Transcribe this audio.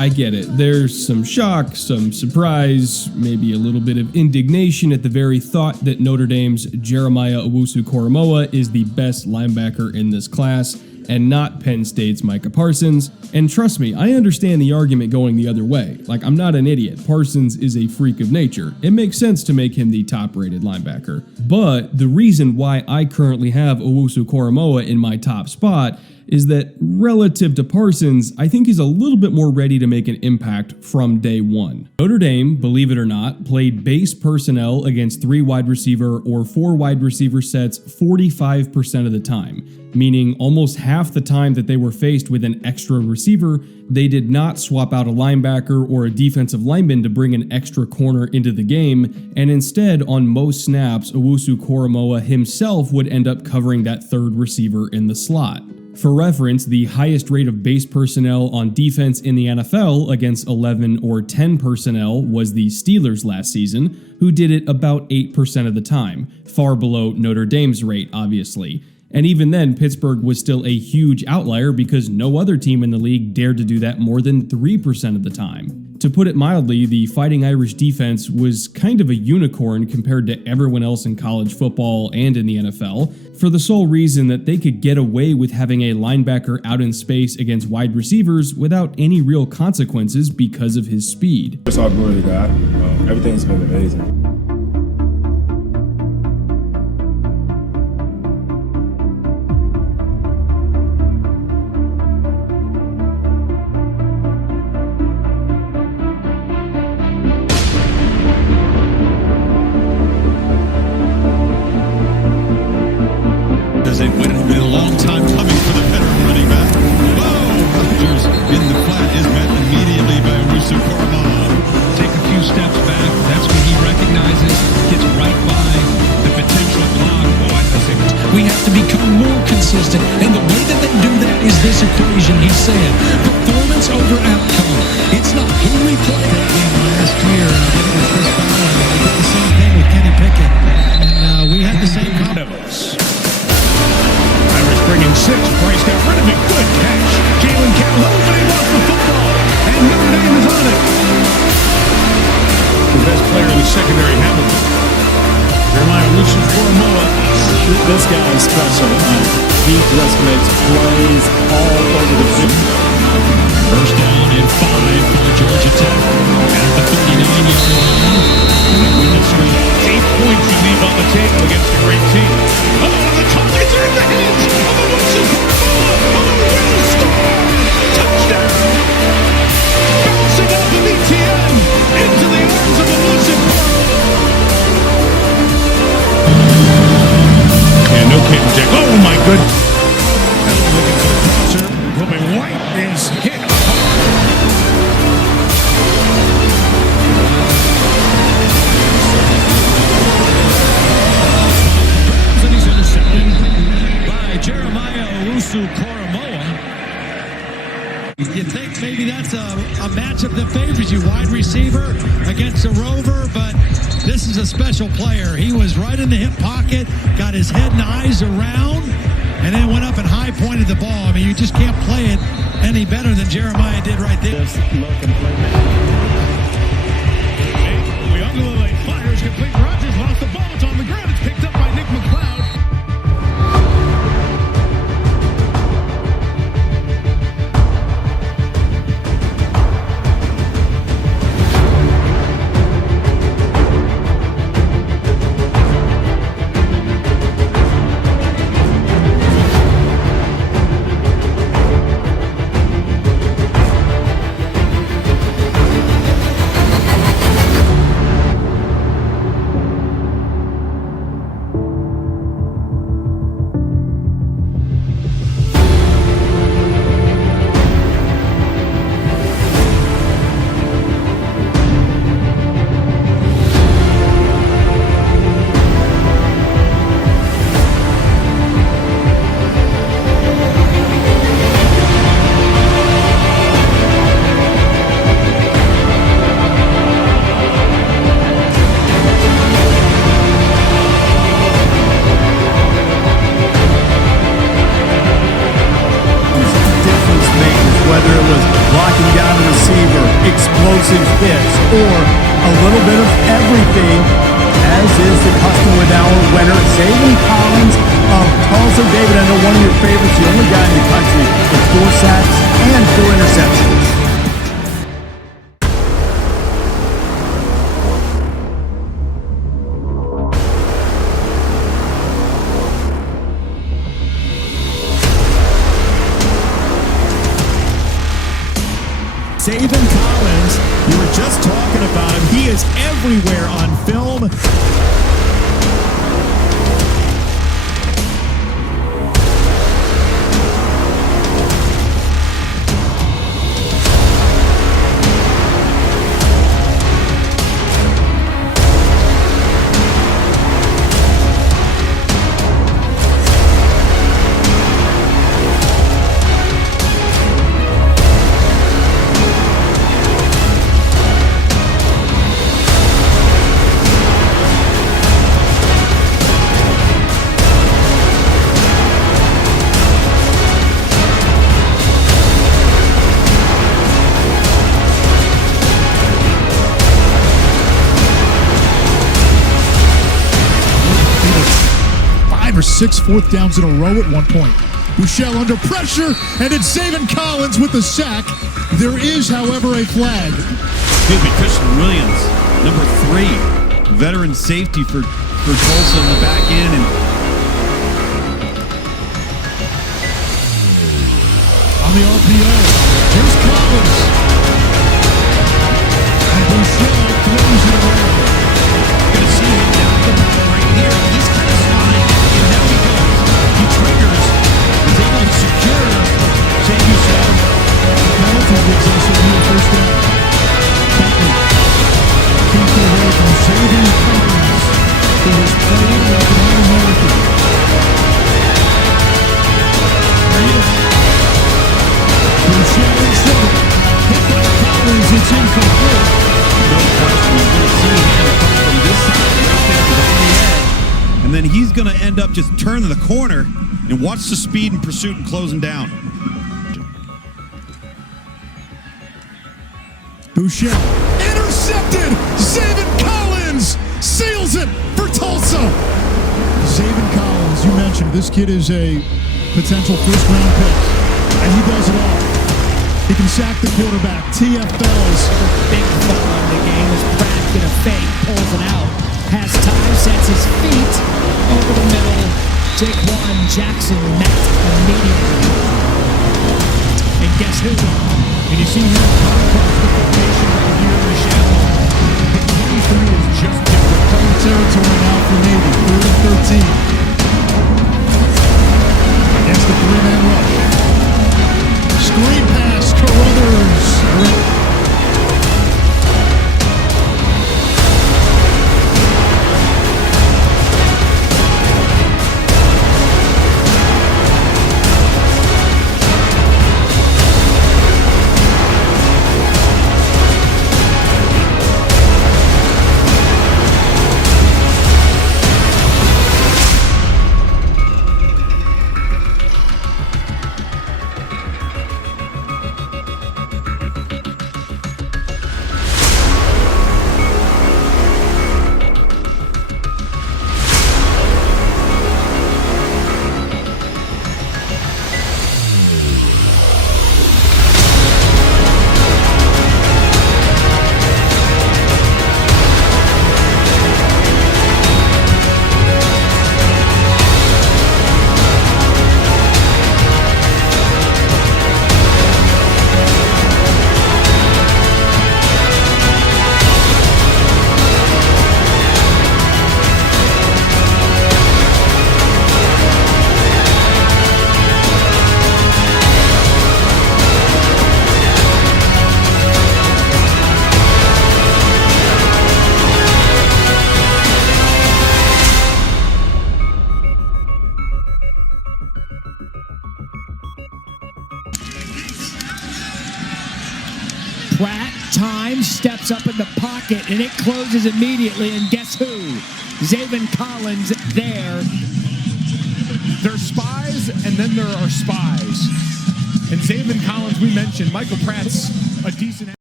I get it. There's some shock, some surprise, maybe a little bit of indignation at the very thought that Notre Dame's Jeremiah Owusu-Koramoah is the best linebacker in this class, and not Penn State's Micah Parsons. And trust me, I understand the argument going the other way. Like, I'm not an idiot. Parsons is a freak of nature. It makes sense to make him the top-rated linebacker. But the reason why I currently have Owusu-Koramoah in my top spot is that relative to Parsons, I think he's a little bit more ready to make an impact from day one. Notre Dame, believe it or not, played base personnel against 3 wide receiver or 4 wide receiver sets 45% of the time, meaning almost half the time that they were faced with an extra receiver, they did not swap out a linebacker or a defensive lineman to bring an extra corner into the game, and instead, on most snaps, Owusu-Koramoah himself would end up covering that 3rd receiver in the slot. For reference, the highest rate of base personnel on defense in the NFL against 11 or 10 personnel was the Steelers last season, who did it about 8% of the time, far below Notre Dame's rate, obviously. And even then, Pittsburgh was still a huge outlier because no other team in the league dared to do that more than 3% of the time. To put it mildly, the Fighting Irish defense was kind of a unicorn compared to everyone else in college football and in the NFL, for the sole reason that they could get away with having a linebacker out in space against wide receivers without any real consequences because of his speed. It's all glory to God. Everything's been amazing. It would have been a long time coming for the veteran running back. Whoa! Rodgers in the flat is met immediately by Owusu-Koramoah. Take a few steps back. That's when he recognizes, gets right by the potential block. Oh, I think we have to become more consistent, and the way that they do that is this equation. He said, performance over outcome. It's not who we play. That game last year, I did it with Chris Ballard. We did the same thing with Kenny Pickett, and we had the same levels. Bringing 6, Bryce got rid of it, good catch. Jalen Calhoun, but he lost the football, and Notre Dame is on it. The best player in the secondary, Hamilton. Jeremiah Owusu-Koramoah. This guy is special. He just makes plays all over the field. First down and 5 for the Georgia Tech. At the 39-yard line. Win the streak. 8 points you leave on the table against a great team. Oh, the targets are in the hands of Owusu-Koramoah. Oh, will score! Touchdown! Bouncing off of ETN into the arms of Owusu-Koramoah. And no cable check. Oh my goodness! Looking for the crosser. Kobe White is hit. Jeremiah Owusu-Koramoah. You think maybe that's a matchup that favors you, wide receiver against a rover, but this is a special player. He was right in the hip pocket, got his head and eyes around, and then went up and high pointed the ball. I mean, you just can't play it any better than Jeremiah did right there. Ungulate fires complete. Rodgers lost the ball. It's on the ground. It's picked up by Nick McLeod. explosive hits, or a little bit of everything, as is the custom with our winner, Zaven Collins of Tulsa. David, I know one of your favorites, the only guy in the country with 4 sacks and 4 interceptions. Zaven Collins, you were just talking about him. He is everywhere on film. Or 6 4th downs in a row at one point. Bouchel under pressure, and it's Zaven Collins with the sack. There is, however, a flag. Excuse me, Christian Williams, number 3, veteran safety for Tulsa in the back end. And on the RPO, here's Collins. And Bouchel throws it away. Gonna see him down the back right here. He's kind of spotting, and now he goes. He triggers. He's able to secure. Save you said. Hamilton gives us a new first down. Bentley keeps it away from Zaven Collins, who was playing like an All-American. there he is. Bouchel in 7. Hit by Collins, it's incomplete. No question, he's going to see him come from this side right there on the edge. And then he's going to end up just turning the corner and watch the speed and pursuit and close him down. Bouchel intercepted. Zaven Collins seals it for Tulsa. Zaven Collins, you mentioned this kid is a potential first-round pick, and he does it all. He can sack the quarterback. TFLs. Big fall in the game as Pratt get a fake, pulls it out, has time, sets his feet over the middle. Jaquan Jackson met immediately. And guess who? And you see him come across the formation right here in the shadow. The 23 is just different. Cover territory now for Navy. 3rd and 13. Against the 3-man rush. Screen pass, Carruthers. Pratt, time, steps up in the pocket, and it closes immediately. And guess who? Zaven Collins there. There's spies, and then there are spies. And Zaven Collins, we mentioned, Michael Pratt's a decent...